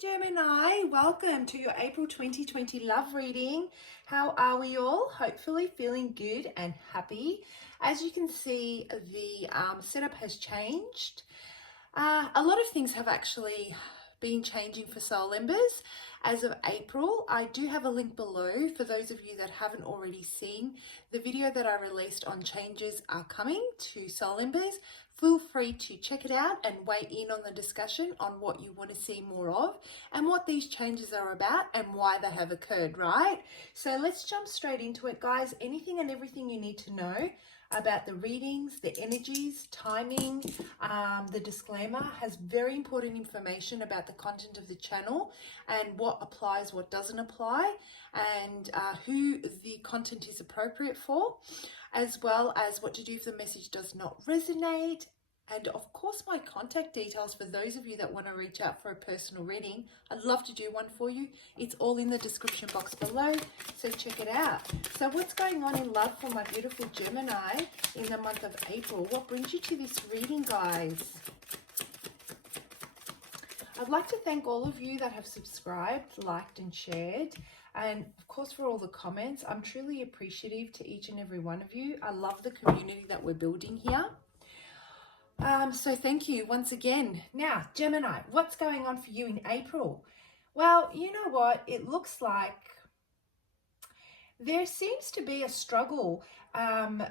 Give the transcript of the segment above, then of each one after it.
Gemini, welcome to your April 2020 love reading. How are we all? Hopefully feeling good and happy. As you can see, the setup has changed. A lot of things have actually been changing for Soul Embers as of April. I do have a link below for those of you that haven't already seen the video that I released on changes are coming to Soul Embers. Feel free to check it out and weigh in on the discussion on what you want to see more of and what these changes are about and why they have occurred, right? So let's jump straight into it, guys. Anything and everything you need to know about the readings, the energies, timing, the disclaimer has very important information about the content of the channel and what applies, what doesn't apply, and who the content is appropriate for, as well as what to do if the message does not resonate. And of course, my contact details for those of you that want to reach out for a personal reading. I'd love to do one for you. It's all in the description box below, so check it out. So what's going on in love for my beautiful Gemini in the month of April? What brings you to this reading, guys? I'd like to thank all of you that have subscribed, liked and shared. And of course, for all the comments, I'm truly appreciative to each and every one of you. I love the community that we're building here. So thank you once again. Now, Gemini, what's going on for you in April? Well, you know what? It looks like there seems to be a struggle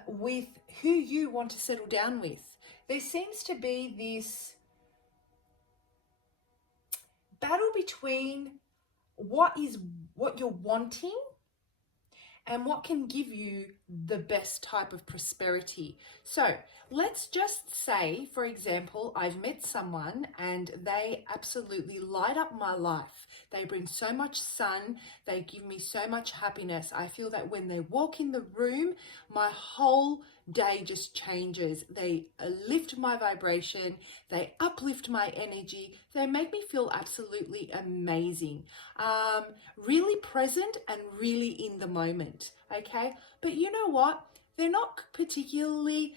with who you want to settle down with. There seems to be this battle between what you're wanting and what can give you the best type of prosperity. So let's just say, for example, I've met someone and they absolutely light up my life. They bring so much sun. They give me so much happiness. I feel that when they walk in the room, my whole day just changes. They lift my vibration. They uplift my energy. They make me feel absolutely amazing. Really present and really in the moment. Okay, but you know what? They're not particularly,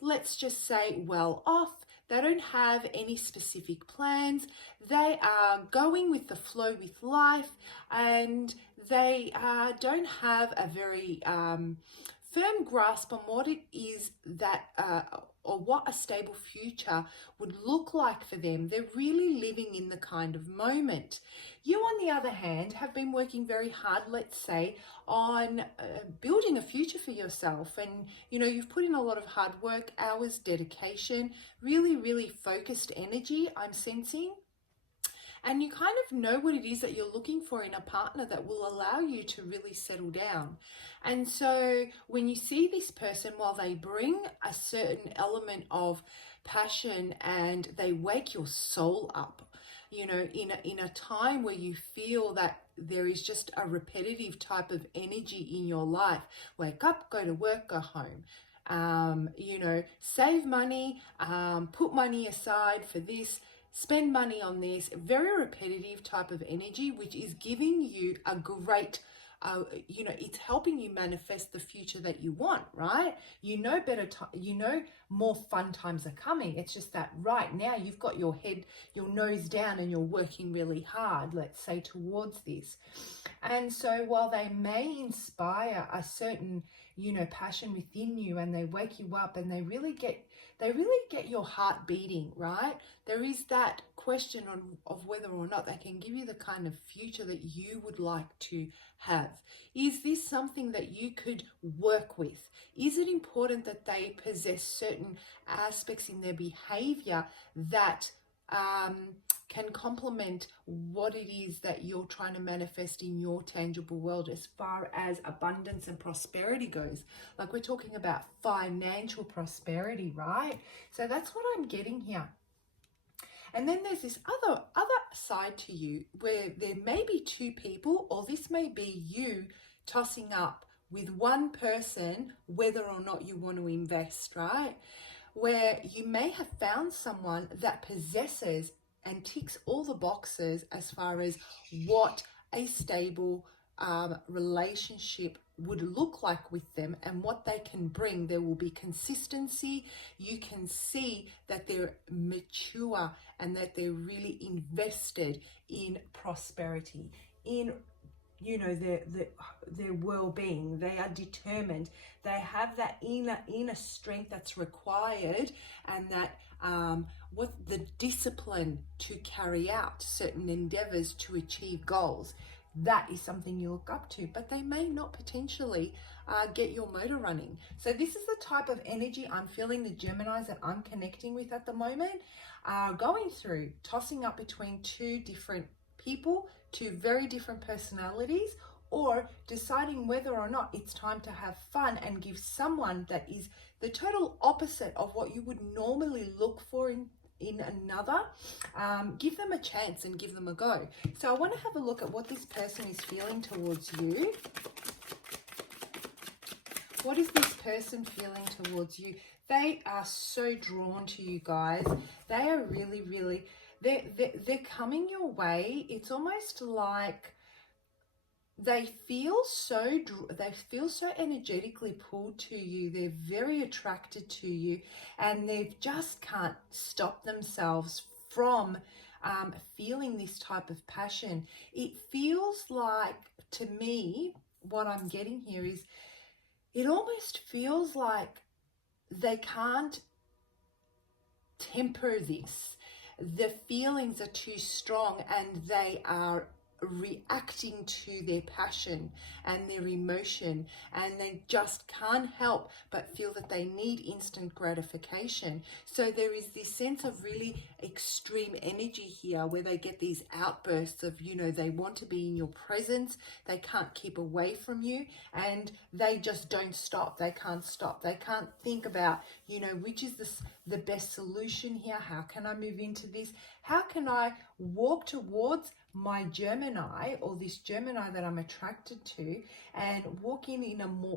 let's just say, well off. They don't have any specific plans. They are going with the flow with life, and they don't have a very firm grasp on what it is that or what a stable future would look like for them. They're really living in the kind of moment. You, on the other hand, have been working very hard, let's say, on building a future for yourself. And, you know, you've put in a lot of hard work, hours, dedication, really, really focused energy, I'm sensing. And you kind of know what it is that you're looking for in a partner that will allow you to really settle down. And so when you see this person, while they bring a certain element of passion and they wake your soul up, you know, in a time where you feel that there is just a repetitive type of energy in your life, wake up, go to work, go home, you know, save money, put money aside for this, spend money on this, very repetitive type of energy, which is giving you a great, you know, it's helping you manifest the future that you want, right? You know better, you know more fun times are coming. It's just that right now you've got your head, your nose down and you're working really hard, let's say, towards this. And so while they may inspire a certain, you know, passion within you and they wake you up and they really get your heart beating, right? There is that question of whether or not they can give you the kind of future that you would like to have. Is this something that you could work with? Is it important that they possess certain aspects in their behavior that can complement what it is that you're trying to manifest in your tangible world as far as abundance and prosperity goes? Like, we're talking about financial prosperity, right? So that's what I'm getting here. And then there's this other side to you where there may be two people, or this may be you tossing up with one person whether or not you want to invest, right? Where you may have found someone that possesses and ticks all the boxes as far as what a stable relationship would look like with them and what they can bring. There will be consistency. You can see that they're mature and that they're really invested in prosperity, in their well-being. They are determined. They have that inner strength that's required, and that what the discipline to carry out certain endeavors to achieve goals. That is something you look up to, but they may not potentially get your motor running. So this is the type of energy I'm feeling the Geminis that I'm connecting with at the moment are going through, tossing up between two different people, two very different personalities, or deciding whether or not it's time to have fun and give someone that is the total opposite of what you would normally look for in another, give them a chance and give them a go. So I want to have a look at what this person is feeling towards you. What is this person feeling towards you? They are so drawn to you guys. They are really, really, they're coming your way. It's almost like they feel so energetically pulled to you. They're very attracted to you, and they just can't stop themselves from feeling this type of passion. It feels like, to me, what I'm getting here is, it almost feels like they can't temper this. The feelings are too strong, and they are reacting to their passion and their emotion, and they just can't help but feel that they need instant gratification. So there is this sense of really extreme energy here, where they get these outbursts of, they want to be in your presence, they can't keep away from you, and they just don't stop. They can't stop. They can't think about, which is the best solution here. How can I move into this? How can I walk towards my Gemini, or this Gemini that I'm attracted to, and walk in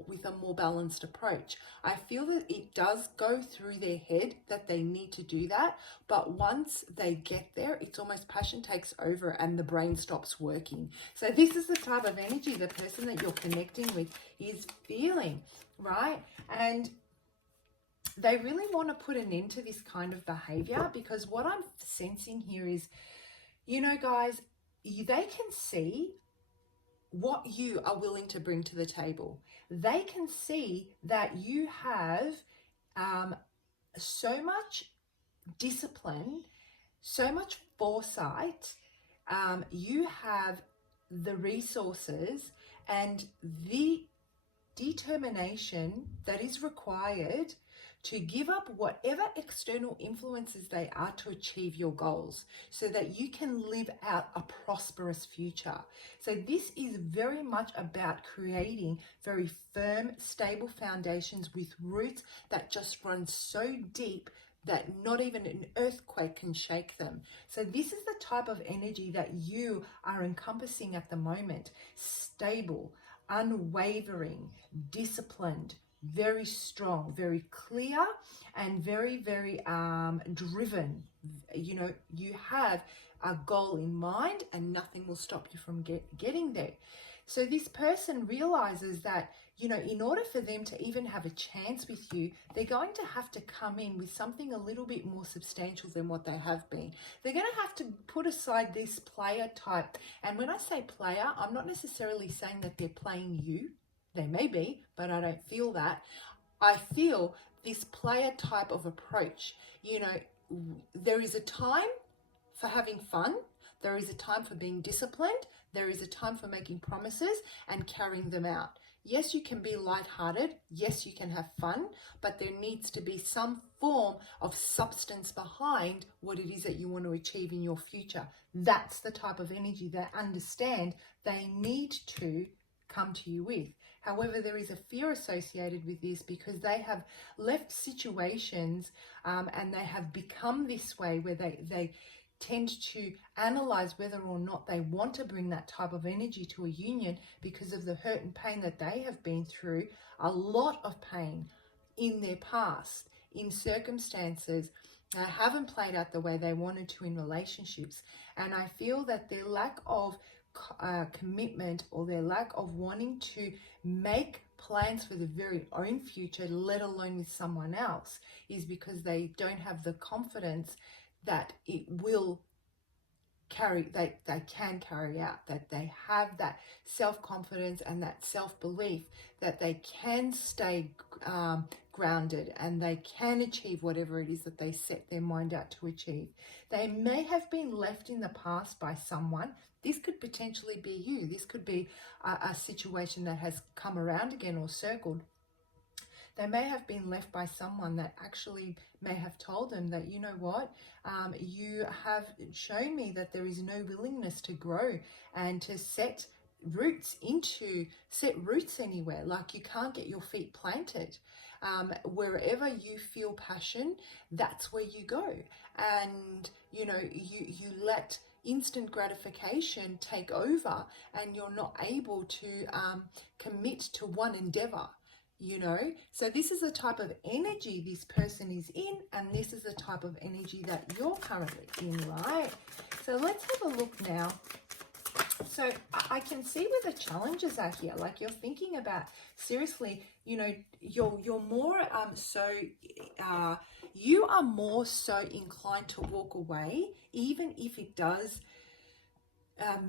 with a more balanced approach? I feel that it does go through their head that they need to do that, but once they get there, it's almost passion takes over and the brain stops working. So this is the type of energy the person that you're connecting with is feeling, right? And they really want to put an end to this kind of behavior, because what I'm sensing here is, guys, they can see what you are willing to bring to the table. They can see that you have so much discipline, so much foresight. You have the resources and the determination that is required to give up whatever external influences they are to achieve your goals, so that you can live out a prosperous future. So this is very much about creating very firm, stable foundations with roots that just run so deep that not even an earthquake can shake them. So this is the type of energy that you are encompassing at the moment. Stable, unwavering, disciplined, very strong, very clear, and very, very driven. You have a goal in mind, and nothing will stop you from getting there. So this person realizes that, in order for them to even have a chance with you, they're going to have to come in with something a little bit more substantial than what they have been. They're going to have to put aside this player type. And when I say player, I'm not necessarily saying that they're playing you. They may be, but I don't feel that. I feel this player type of approach. There is a time for having fun. There is a time for being disciplined. There is a time for making promises and carrying them out. Yes, you can be lighthearted. Yes, you can have fun, but there needs to be some form of substance behind what it is that you want to achieve in your future. That's the type of energy they understand they need to come to you with. However, there is a fear associated with this, because they have left situations and they have become this way, where they tend to analyze whether or not they want to bring that type of energy to a union, because of the hurt and pain that they have been through, a lot of pain in their past, in circumstances that haven't played out the way they wanted to in relationships. And I feel that their lack of commitment, or their lack of wanting to make plans for their very own future, let alone with someone else, is because they don't have the confidence that it will they can carry out, that they have that self-confidence and that self-belief that they can stay grounded and they can achieve whatever it is that they set their mind out to achieve. They may have been left in the past by someone. This could potentially be you. This could be a situation that has come around again or circled. They may have been left by someone that actually may have told them that, you know what, you have shown me that there is no willingness to grow and to set roots anywhere. Like, you can't get your feet planted. Wherever you feel passion, that's where you go. And, you know, you let instant gratification take over, and you're not able to commit to one endeavor. You know, so this is the type of energy this person is in, and this is the type of energy that you're currently in, right? So let's have a look now. So I can see where the challenges are here. Like, you're thinking about, seriously, you know, you're more you are more so inclined to walk away, even if it does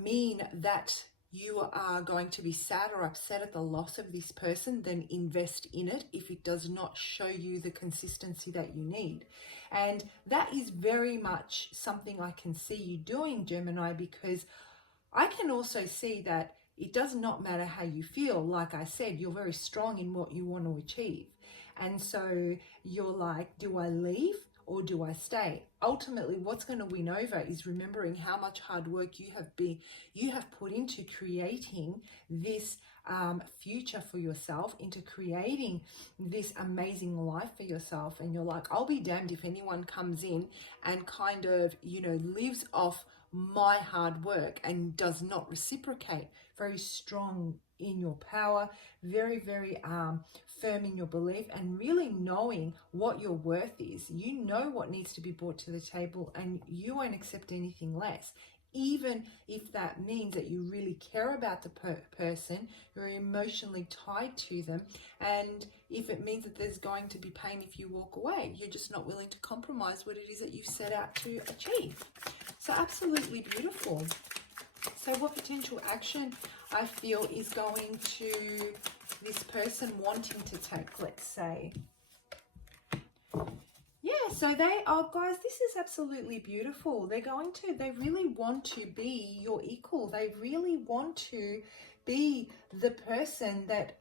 mean that you are going to be sad or upset at the loss of this person, then invest in it if it does not show you the consistency that you need. And that is very much something I can see you doing, Gemini, because I can also see that it does not matter how you feel. Like I said, you're very strong in what you want to achieve. And so you're like, do I leave or do I stay? Ultimately, what's going to win over is remembering how much hard work you have put into creating this future for yourself, into creating this amazing life for yourself. And you're like, I'll be damned if anyone comes in and kind of, you know, lives off my hard work and does not reciprocate. Very strong in your power, very, very firm in your belief, and really knowing what your worth is. You know what needs to be brought to the table, and you won't accept anything less. Even if that means that you really care about the person, you're emotionally tied to them, and if it means that there's going to be pain if you walk away, you're just not willing to compromise what it is that you've set out to achieve. So absolutely beautiful. So what potential action I feel is going to this person wanting to take, let's say? Yeah, so they are, guys, this is absolutely beautiful. They really want to be your equal. They really want to be the person that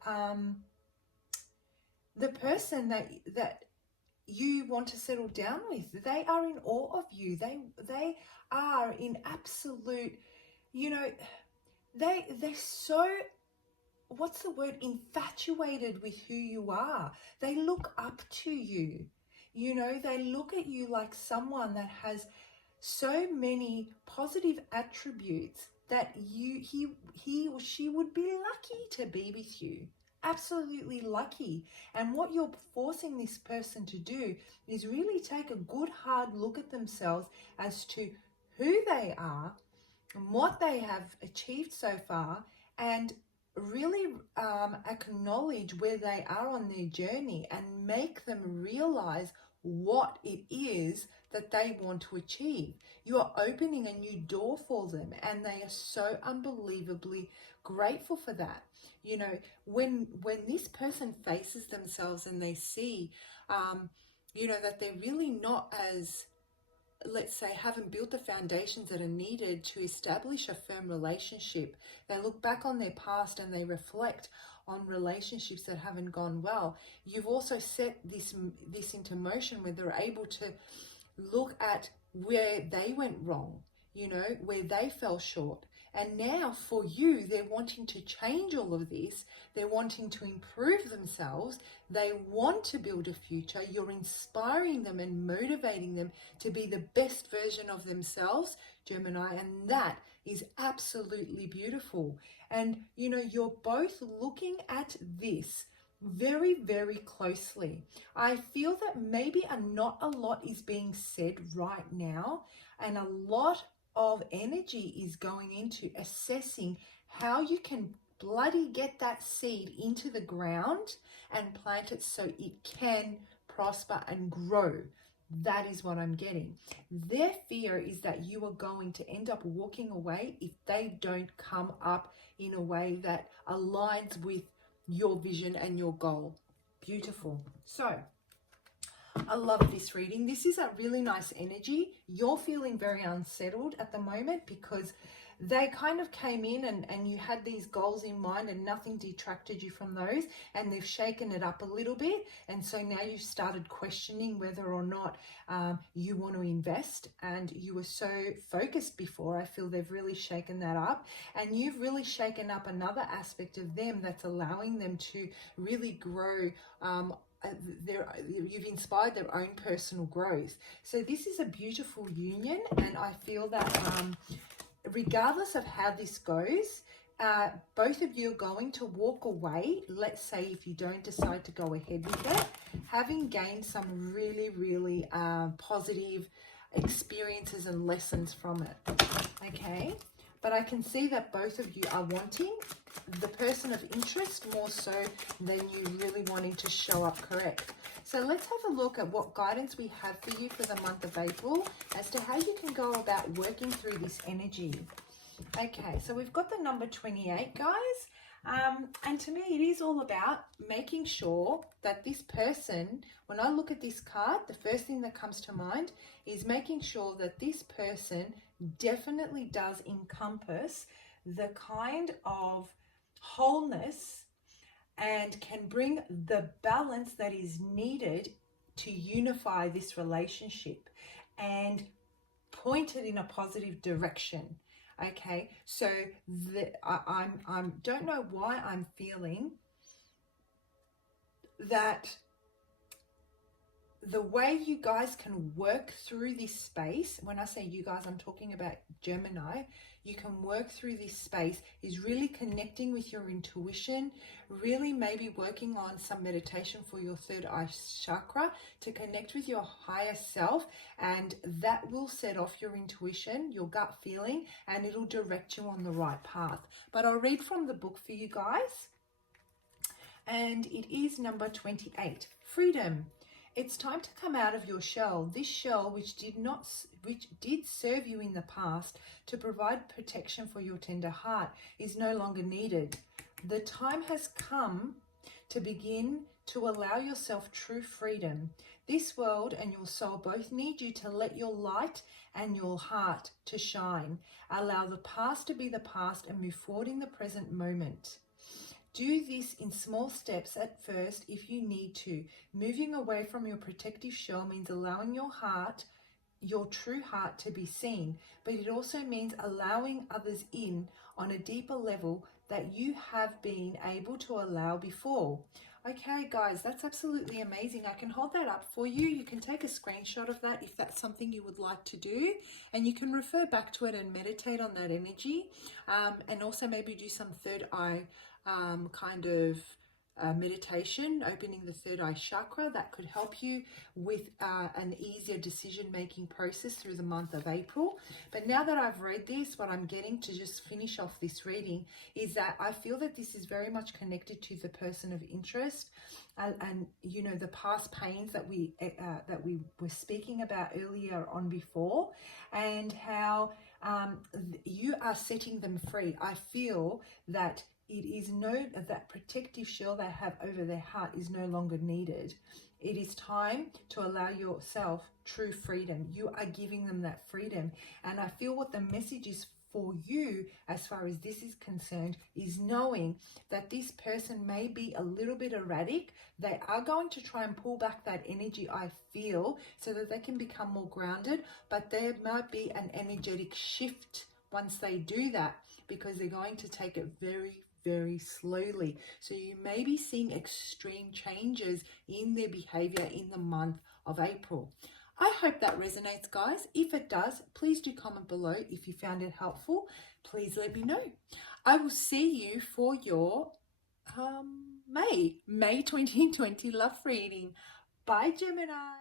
you want to settle down with. They are in awe of you. They are in absolute, you know, they're so, what's the word, infatuated with who you are. They look up to you. You know, they look at you like someone that has so many positive attributes that he or she would be lucky to be with you. Absolutely lucky. And what you're forcing this person to do is really take a good hard look at themselves as to who they are and what they have achieved so far, and really acknowledge where they are on their journey and make them realize what it is that they want to achieve. You are opening a new door for them, and they are so unbelievably grateful for that. You know, when this person faces themselves and they see, you know, that they're really not as, let's say, haven't built the foundations that are needed to establish a firm relationship. They look back on their past and they reflect on relationships that haven't gone well. You've also set this into motion where they're able to look at where they went wrong, you know, where they fell short. And now for you, they're wanting to change all of this. They're wanting to improve themselves. They want to build a future. You're inspiring them and motivating them to be the best version of themselves, Gemini, and that is absolutely beautiful. And, you know, you're both looking at this very, very closely. I feel that maybe not a lot is being said right now, and a lot of energy is going into assessing how you can bloody get that seed into the ground and plant it so it can prosper and grow. That is what I'm getting. Their fear is that you are going to end up walking away if they don't come up in a way that aligns with your vision and your goal. Beautiful. So I love this reading. This is a really nice energy. You're feeling very unsettled at the moment because they kind of came in and you had these goals in mind and nothing detracted you from those, and they've shaken it up a little bit. And so now you've started questioning whether or not you want to invest, and you were so focused before. I feel they've really shaken that up, and you've really shaken up another aspect of them that's allowing them to really grow. You've inspired their own personal growth. So this is a beautiful union, and I feel that regardless of how this goes, both of you are going to walk away, let's say if you don't decide to go ahead with it, having gained some really, really positive experiences and lessons from it. Okay, but I can see that both of you are wanting the person of interest more so than you really wanting to show up correct. So let's have a look at what guidance we have for you for the month of April as to how you can go about working through this energy. Okay, so we've got the number 28, guys. And to me, it is all about making sure that this person, when I look at this card, the first thing that comes to mind is making sure that this person definitely does encompass the kind of wholeness and can bring the balance that is needed to unify this relationship and point it in a positive direction. Okay, so I don't know why I'm feeling that the way you guys can work through this space, when I say you guys, I'm talking about Gemini, you can work through this space is really connecting with your intuition, really maybe working on some meditation for your third eye chakra to connect with your higher self, and that will set off your intuition, your gut feeling, and it'll direct you on the right path. But I'll read from the book for you guys, and it is number 28, Freedom. It's time to come out of your shell. This shell, which did serve you in the past to provide protection for your tender heart, is no longer needed. The time has come to begin to allow yourself true freedom. This world and your soul both need you to let your light and your heart to shine. Allow the past to be the past and move forward in the present moment. Do this in small steps at first if you need to. Moving away from your protective shell means allowing your heart, your true heart, to be seen, but it also means allowing others in on a deeper level that you have been able to allow before. Okay, guys, that's absolutely amazing. I can hold that up for you. You can take a screenshot of that if that's something you would like to do, and you can refer back to it and meditate on that energy, and also maybe do some third eye kind of meditation, opening the third eye chakra. That could help you with an easier decision-making process through the month of April. But now that I've read this, what I'm getting to just finish off this reading is that I feel that this is very much connected to the person of interest, and you know, the past pains that we were speaking about earlier on before, and how you are setting them free. I feel that it is that protective shell they have over their heart is no longer needed. It is time to allow yourself true freedom. You are giving them that freedom. And I feel what the message is for you as far as this is concerned is knowing that this person may be a little bit erratic. They are going to try and pull back that energy, I feel, so that they can become more grounded, but there might be an energetic shift once they do that, because they're going to take it very, very slowly. So you may be seeing extreme changes in their behavior in the month of April. I hope that resonates, guys. If it does, please do comment below. If you found it helpful, please let me know. I will see you for your May 2020 love reading. Bye, Gemini.